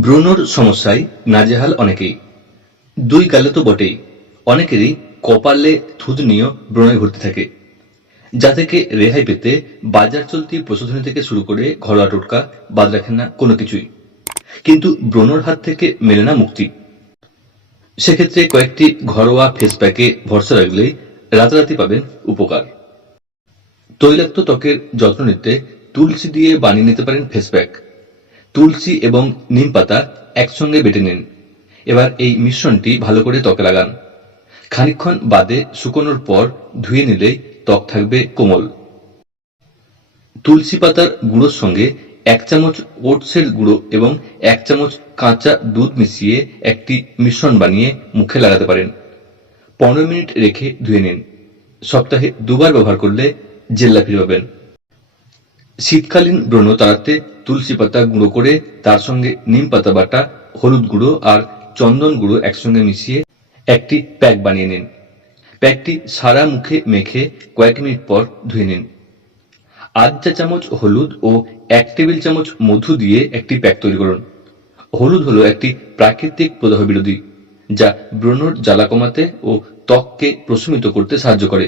ব্রুনোর সমস্যায় নাজেহাল অনেকেই। দুই গালে তো বটেই, অনেকেরই কপালে থুতনিও ব্রণে ঘুরতে থাকে। যা থেকে রেহাই পেতে বাজার চলতি প্রশোধনী থেকে শুরু করে ঘরোয়া টোটকা বাদ রাখেন না কোনো কিছুই। কিন্তু ব্রণর হাত থেকে মেলে না মুক্তি। সেক্ষেত্রে কয়েকটি ঘরোয়া ফেস প্যাকে ভরসা রাখলেই রাতারাতি পাবেন উপকার। তৈলাক্ত ত্বকের যত্ন নিতে তুলসী দিয়ে বানিয়ে নিতে পারেন ফেস প্যাক তুলসী এবং নিম পাতা একসঙ্গে বেটে নিন। এবার এই মিশ্রণটি ভালো করে ত্বকে লাগান। খানিকক্ষণ বাদে শুকোনোর পর ধুয়ে নিলেই ত্বক থাকবে কোমল। তুলসী পাতার গুঁড়োর সঙ্গে এক চামচ ওটসের গুঁড়ো এবং এক চামচ কাঁচা দুধ মিশিয়ে একটি মিশ্রণ বানিয়ে মুখে লাগাতে পারেন। পনেরো মিনিট রেখে ধুয়ে নিন। সপ্তাহে দুবার ব্যবহার করলে জেল্লা জেল্লাফি পাবেন শীতকালীন ব্রণ তাড়াতে তুলসী পাতা গুঁড়ো করে তার সঙ্গে নিম পাতা বাটা, হলুদ গুঁড়ো আর চন্দন গুঁড়ো একসঙ্গে মিশিয়ে একটি প্যাক বানিয়ে নিন। প্যাকটি সারা মুখে মেখে কয়েক মিনিট পর ধুয়ে নিন। আধ চা চামচ হলুদ ও এক টেবিল চামচ মধু দিয়ে একটি প্যাক তৈরি করুন। হলুদ হলো একটি প্রাকৃতিক প্রদাহ বিরোধী যা ব্রণর জ্বালা কমাতে ও ত্বককে প্রশমিত করতে সাহায্য করে।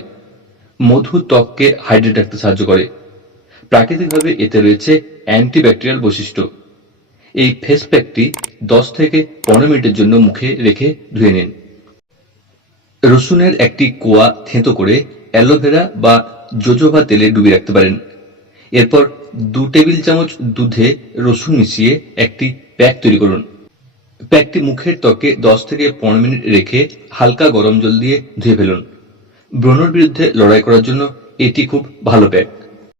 মধু ত্বককে হাইড্রেট রাখতে সাহায্য করে। প্রাকৃতিকভাবে এতে রয়েছে অ্যান্টিব্যাকটেরিয়াল বৈশিষ্ট্য। এই ফেস প্যাকটি দশ থেকে পনেরো মিনিটের জন্য মুখে রেখে ধুয়ে নিন। রসুনের একটি কোয়া থেঁতো করে অ্যালোভেরা বা জোজোভা তেলে ডুবিয়ে রাখতে পারেন। এরপর দু টেবিল চামচ দুধে রসুন মিশিয়ে একটি প্যাক তৈরি করুন। প্যাকটি মুখের ত্বকে দশ থেকে পনেরো মিনিট রেখে হালকা গরম জল দিয়ে ধুয়ে ফেলুন। ব্রণর বিরুদ্ধে লড়াই করার জন্য এটি খুব ভালো প্যাক।